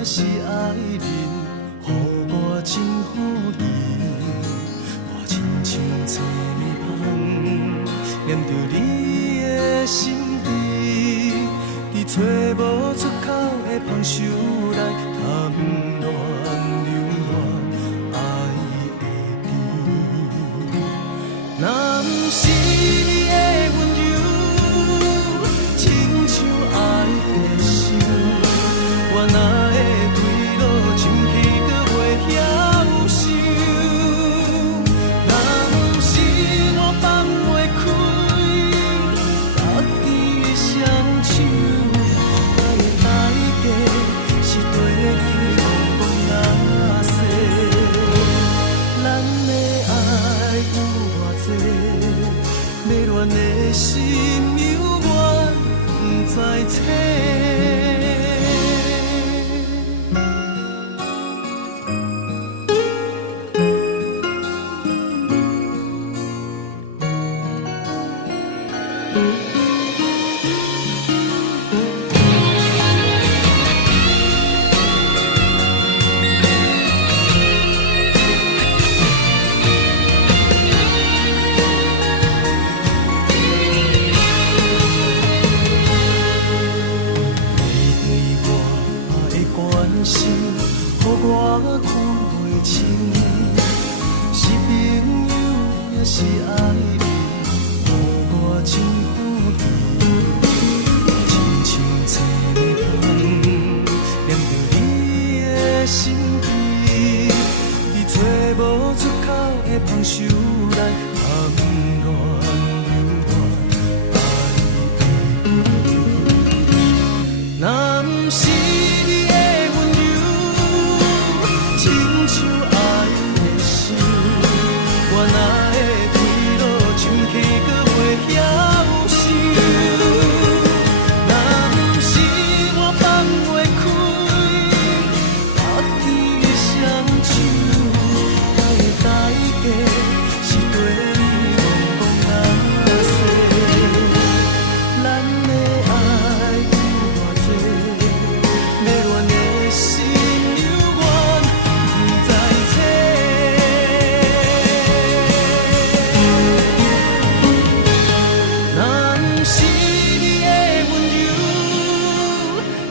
也是爱人，予我真欢喜。我亲像坐眠梦，念着你的身边，伫找无出口的芳愁内谈恋留恋爱的甜。若不是你的温柔，亲像爱的伤，我哪会对路深去搁袂晓受？若不是我放袂开家己的双手，我的代价是对你戆戆那些。咱的爱有偌多，迷恋的心犹原不知找。予我看袂清，是朋友也是爱人，予我真欢喜。亲像坐眠梦，念着你的身边，伫找无出口的芳愁内谈恋留恋爱的甜。若不是你的温柔，亲像爱的伤，我哪会对路深去搁袂晓受？若不是我放袂开家己的双手，我的代价是对你戆戆那些。咱的爱有偌多，迷恋的心犹原不知找。若不是你的温柔，亲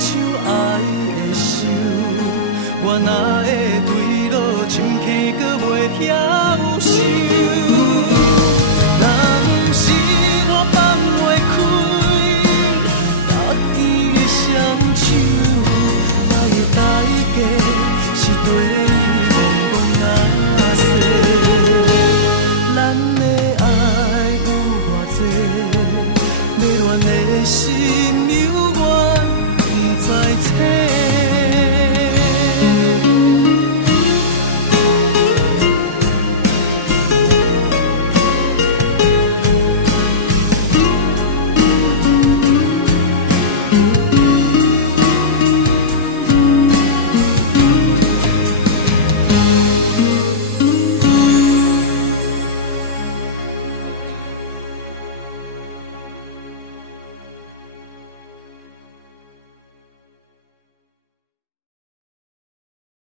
像爱的伤，我哪会对路深去搁袂晓